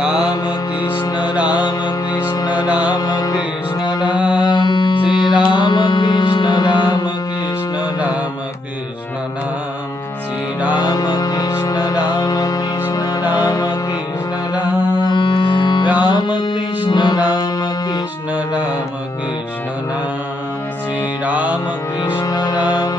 राम कृष्ण राम कृष्ण राम कृष्ण राम श्री राम कृष्ण राम कृष्ण राम कृष्ण राम श्री राम कृष्ण राम कृष्ण राम कृष्ण राम राम कृष्ण राम कृष्ण राम कृष्ण राम श्री राम कृष्ण राम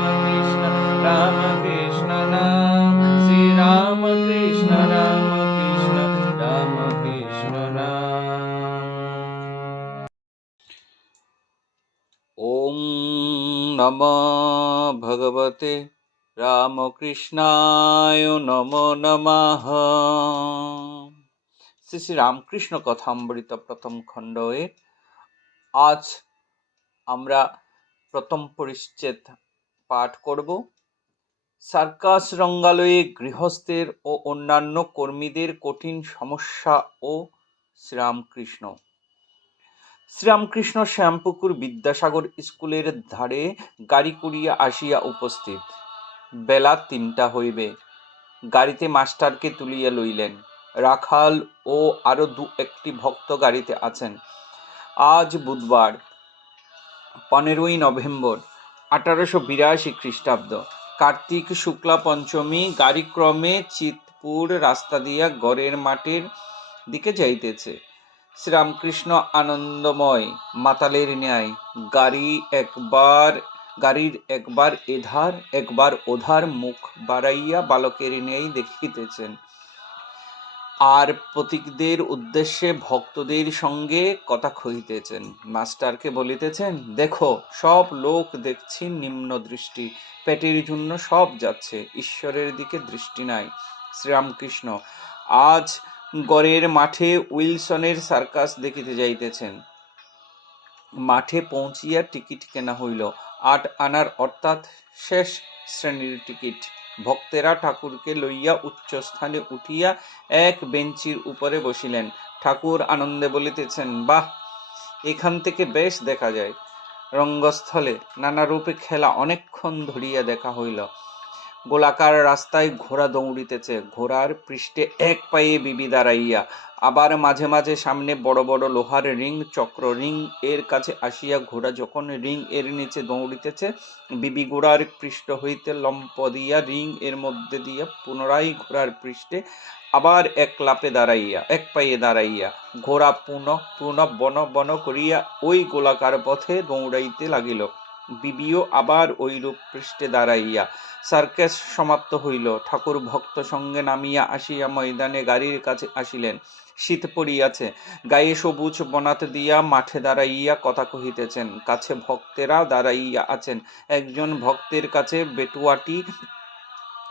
নম ভগবতে রামকৃষ্ণায় নমো নমঃ শ্রী শ্রী রামকৃষ্ণ কথামৃত প্রথম খণ্ডে আজ আমরা প্রথম পরিচ্ছেদ পাঠ করব। সার্কাস রঙ্গালয়ে গৃহস্থের ও অন্যান্য কর্মীদের কঠিন সমস্যা ও শ্রীরামকৃষ্ণ। শ্রীরামকৃষ্ণ শ্যামপুকুর বিদ্যাসাগর স্কুলের ধারে গাড়ি করিয়া আসিয়া উপস্থিত। বেলা তিনটা হইবে। গাড়িতে মাস্টারকে তুলিয়া লইলেন। রাখাল ও আরও দু একটি ভক্ত গাড়িতে আছেন। আজ বুধবার, পনেরোই নভেম্বর, আঠারোশো বিরাশি খ্রিস্টাব্দ। কার্তিক শুক্লা পঞ্চমী গাড়িক্রমে চিতপুর রাস্তা দিয়া গড়ের মাঠের দিকে যাইতেছে। শ্রীরামকৃষ্ণ আনন্দময়, মাতালের ন্যায়। গাড়ি একবার, গাড়ির একবার এধার, একবার ওধার মুখ বাড়াইয়া বালকের ন্যায় দেখিতেছেন। আর প্রতীকদের উদ্দেশ্যে ভক্তদের সঙ্গে কথা কহিতেছেন। মাস্টারকে বলিতেছেন, দেখো, সব লোক দেখছি নিম্ন দৃষ্টি। পেটের জন্য সব যাচ্ছে, ঈশ্বরের দিকে দৃষ্টি নাই। শ্রীরামকৃষ্ণ, আজ গড়ের মাঠে উইলসনের সার্কাস দেখিতে যাইতেছেন। মাঠে পৌঁছিয়া টিকিট কেনা হইল। আট আনার অর্থাৎ শেষ শ্রেণির টিকিট। ভক্তেরা ঠাকুরকে লইয়া উচ্চস্থানে উঠিয়া এক বেঞ্চির উপরে বসিলেন। ঠাকুর আনন্দে বলিতেছেন, বাহ, এখান থেকে বেশ দেখা যায়। রঙ্গস্থলে নানা রূপে খেলা অনেকক্ষণ ধরিয়া দেখা হইল। গোলাকার রাস্তায় ঘোড়া দৌড়িতেছে। ঘোড়ার পৃষ্ঠে এক পায়ে বিবি দাঁড়াইয়া, আবার মাঝে মাঝে সামনে বড় বড় লোহার রিং, চক্র রিং এর কাছে আসিয়া ঘোড়া যখন রিং এর নিচে দৌড়িতেছে, বিবি ঘোড়ার পৃষ্ঠ হইতে লম্প দিয়া রিং এর মধ্যে দিয়া পুনরায় ঘোড়ার পৃষ্ঠে আবার এক লাপে দাঁড়াইয়া, এক পায়ে দাঁড়াইয়া, ঘোড়া পুনঃ পুনঃ বন বন করিয়া ওই গোলাকার পথে দৌড়াইতে লাগিল। বিবিও আবার ওইরূপ পৃষ্ঠে দাঁড়াইয়া সার্কাস সমাপ্ত হইল। ঠাকুর ভক্ত সঙ্গে নামিয়া আসিয়া ময়দানে গাড়ির কাছে আসিলেন। শীত পড়িয়াছে। গায়ে সবুজ বনাত দিয়া মাঠে দাঁড়াইয়া কথা কহিতেছেন, কাছে ভক্তেরা দাঁড়াইয়া আছেন। একজন ভক্তের কাছে বেটুয়াটি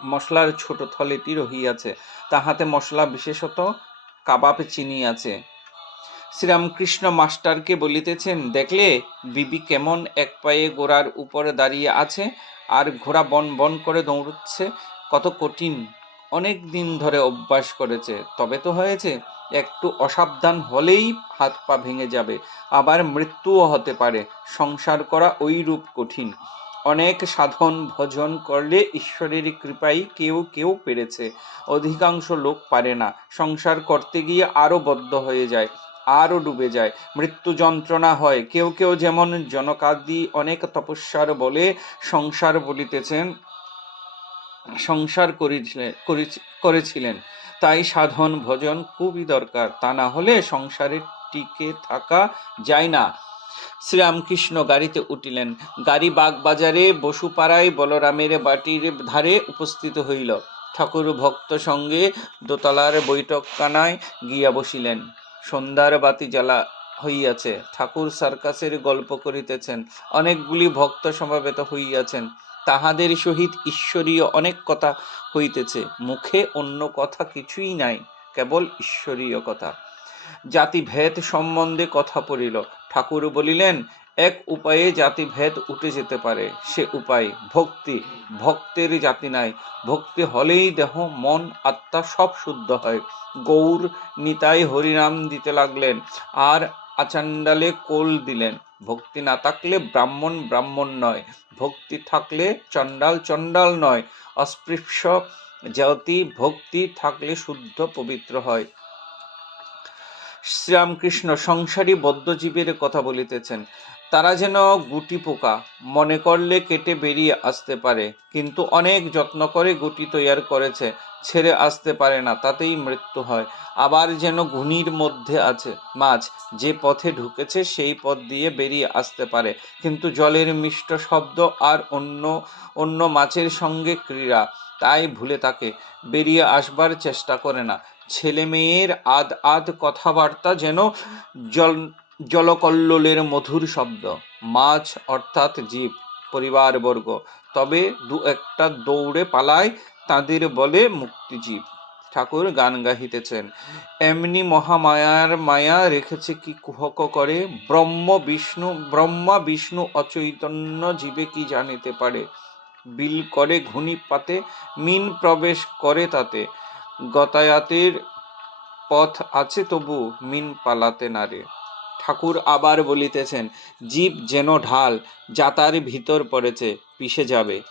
মশলার ছোট থলেটি রহিয়াছে। তাহাতে মশলা বিশেষত কাবাব চিনি আছে। শ্রীরামকৃষ্ণ মাস্টারকে বলিতেছেন, দেখলে, বিবি কেমন এক পায়ে গোড়ার উপরে দাঁড়িয়ে আছে আর ঘোড়া বন বন করে দৌড়চ্ছে, কত কঠিন। অনেক দিন ধরে অভ্যাস করেছে। তবে তো হয়েছে, একটু অসাবধান হলেই হাত পা ভেঙে যাবে, আবার মৃত্যুও হতে পারে। সংসার করা ওই রূপ কঠিন। অনেক সাধন ভজন করলে ঈশ্বরের কৃপায় কেউ কেউ পেরেছে। অধিকাংশ লোক পারে না। সংসার করতে গিয়ে আরও বদ্ধ হয়ে যায়। আরও ডুবে যায়। মৃত্যু যন্ত্রণা হয়। কেউ কেউ যেমন জনকাদি অনেক তপস্যার বলে সংসার বলিতেছেন, সংসার করেছিলেন। তাই সাধন, ভজন খুবই দরকার। তা না হলে সংসারে টিকে থাকা যায় না। শ্রীরামকৃষ্ণ গাড়িতে উঠিলেন। গাড়ি বাগবাজারে বসুপাড়ায় বলরামের বাটির ধারে উপস্থিত হইল। ঠাকুর ভক্ত সঙ্গে দোতলার বৈঠকখানায় গিয়া বসিলেন। সন্ধ্যার বাতি জ্বালা হইয়াছে। ঠাকুর সার্কাসের গল্প করিতেছেন। অনেকগুলি ভক্ত সমাবেত হইয়াছেন। তাহাদের সহিত ঈশ্বরীয় অনেক কথা হইতেছে। মুখে অন্য কথা কিছুই নাই, কেবল ঈশ্বরীয় কথা। জাতিভেদ সম্বন্ধে কথা পড়িল। ঠাকুর বলিলেন, এক উপায়ে জাতিভেদ উঠে যেতে পারে, সে উপায় ভক্তি। ভক্তের জাতি নাই। ভক্তি হলেই দেহ, মন, আত্মা সব শুদ্ধ হয়। গৌর নিতাই হরিনাম দিতে লাগলেন, আর আচান্ডালে কোল দিলেন। ভক্তি না থাকলে ব্রাহ্মণ ব্রাহ্মণ নয়। ভক্তি থাকলে চণ্ডাল চণ্ডাল নয়। অস্পৃশ্য জাতি ভক্তি থাকলে শুদ্ধ পবিত্র হয়। শ্রীরামকৃষ্ণ সংসারী বদ্ধজীবের কথা বলিতেছেন। তারা যেন গুটি পোকা মনে করলে কেটে বেরিয়ে আসতে পারে, কিন্তু অনেক যত্ন করে গুটি তৈয়ার করেছে, ছেড়ে আসতে পারে না, তাতেই মৃত্যু হয়। আবার যেন ঘুনির মধ্যে আছে, মাছ যে পথে ঢুকেছে সেই পথ দিয়ে বেরিয়ে আসতে পারে, কিন্তু জলের মিষ্ট শব্দ আর অন্য অন্য মাছের সঙ্গে ক্রীড়া, তাই ভুলে তাকে, বেরিয়ে আসবার চেষ্টা করে না। ছেলে মেয়ের আদ আদ কথাবার্তা যেন জল জলকল্লোলের মধুর শব্দ। মাছ অর্থাৎ জীব, পরিবারবর্গ। তবে দু একটা দৌড়ে পালায়, তাদের বলে মুক্তিজীব। ঠাকুর গান গাহিতেছেন। এমনি মহামায়ার মায়া রেখেছে কি কুহক করে? ব্রহ্ম, বিষ্ণু, ব্রহ্মা, বিষ্ণু অচৈতন্য জীবে কি জানিতে পারে? বিল করে ঘুনি পাতে মিন প্রবেশ করে তাতে। গতায়াতের পথ আছে তবু মিন পালাতে নারে। ঠাকুর আবার বলিতেছেন, জীব যেন ঢাল যাতার ভিতর পড়েছে, পিষে যাবে।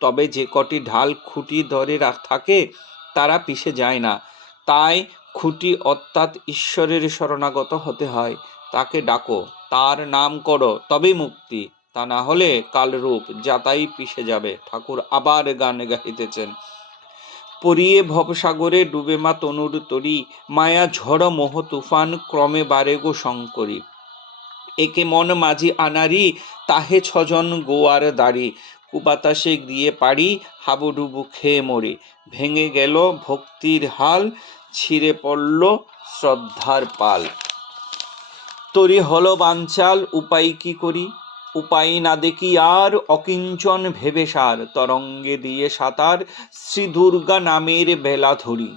তবে যে কটি ঢাল খুঁটি ধরে থাকে, তারা পিষে যায় না। তাই খুঁটি অর্থাৎ ঈশ্বরের শরণাগত হতে হয়। তাকে ডাকো, তার নাম করো, তবেই মুক্তি। তা না হলে কালরূপ যাতাই পিষে যাবে। ঠাকুর আবার গান গাইতেছেন পরিয়ে ভবসাগরে ডুবে মা তনুর তরি, মায়া ঝড় মোহ তুফান ক্রমে বারে গো শঙ্করী। একে মন মাঝি আনারি, তাহে ছজন গোয়ার দাড়ি। কুবাতাসে দিয়ে পাড়ি, হাবুডুবু খেয়ে মরে। ভেঙে গেল ভক্তির হাল, ছিঁড়ে পড়ল শ্রদ্ধার পাল। তরি হলো বাঞ্চাল, উপায় কি করি? উপায় না দেখি আর অকিঞ্চন ভেবে সার, তরঙ্গে দিয়ে সাঁতার শ্রী দুর্গা নামের বেলা ধরি।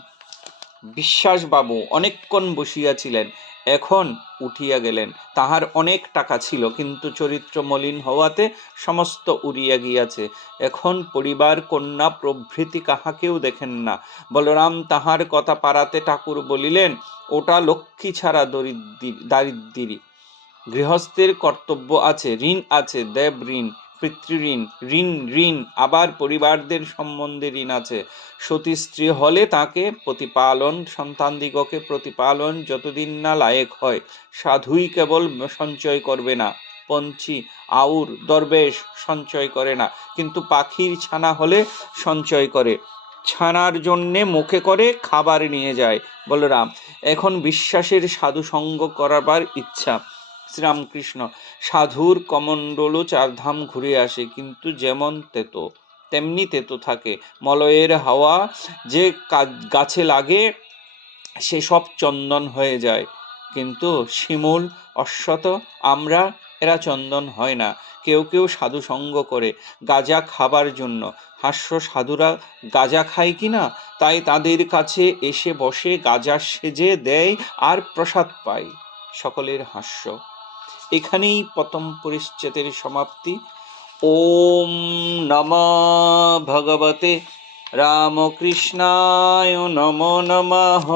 বিশ্বাসবাবু অনেকক্ষণ বসিয়াছিলেন, এখন উঠিয়া গেলেন। তাহার অনেক টাকা ছিল, কিন্তু চরিত্র মলিন হওয়াতে সমস্ত উড়িয়া গিয়াছে। এখন পরিবার, কন্যা, প্রভৃতি কাহাকেও দেখেন না। বলরাম তাহার কথা পাড়াতে ঠাকুর বলিলেন, ওটা লক্ষ্মী ছাড়া দরিদ্রি, দারিদ্রি। গৃহস্থের কর্তব্য আছে, ঋণ আছে, দেব ঋণ পিতৃঋণ ঋণ ঋণ আবার পরিবারদের সম্বন্ধে ঋণ আছে। সতী স্ত্রী হলে তাকে প্রতিপালন সন্তানদিগকে প্রতিপালন যতদিন না লায়েক হয়, সাধুই কেবল সঞ্চয় করবে না। পঞ্চি, আউর, দরবেশ সঞ্চয় করে না, কিন্তু পাখির ছানা হলে সঞ্চয় করে। ছানার জন্যে মুখে করে খাবার নিয়ে যায়, বলরাম। এখন বিশ্বাসের সাধু সঙ্গ করাবার ইচ্ছা। শ্রীরামকৃষ্ণ। সাধুর কমণ্ডলও চারধাম ঘুরে আসে, কিন্তু যেমন তেতো, তেমনি তেতো থাকে। মলয়ের হাওয়া যে গাছে লাগে সেসব চন্দন হয়ে যায়। কিন্তু শিমুল, অশ্বত, আমরা, এরা চন্দন হয় না। কেউ কেউ সাধু সঙ্গ করে গাজা খাবার জন্য। হাস্য সাধুরা গাজা খায় কি না? তাই তাদের কাছে এসে বসে গাজা সেজে দেয় আর প্রসাদ পায়। সকলের হাস্য। এখানেই প্রথম পরিচ্ছেদের সমাপ্তি। ওম নম ভগবতে রামকৃষ্ণায় নম নমঃ।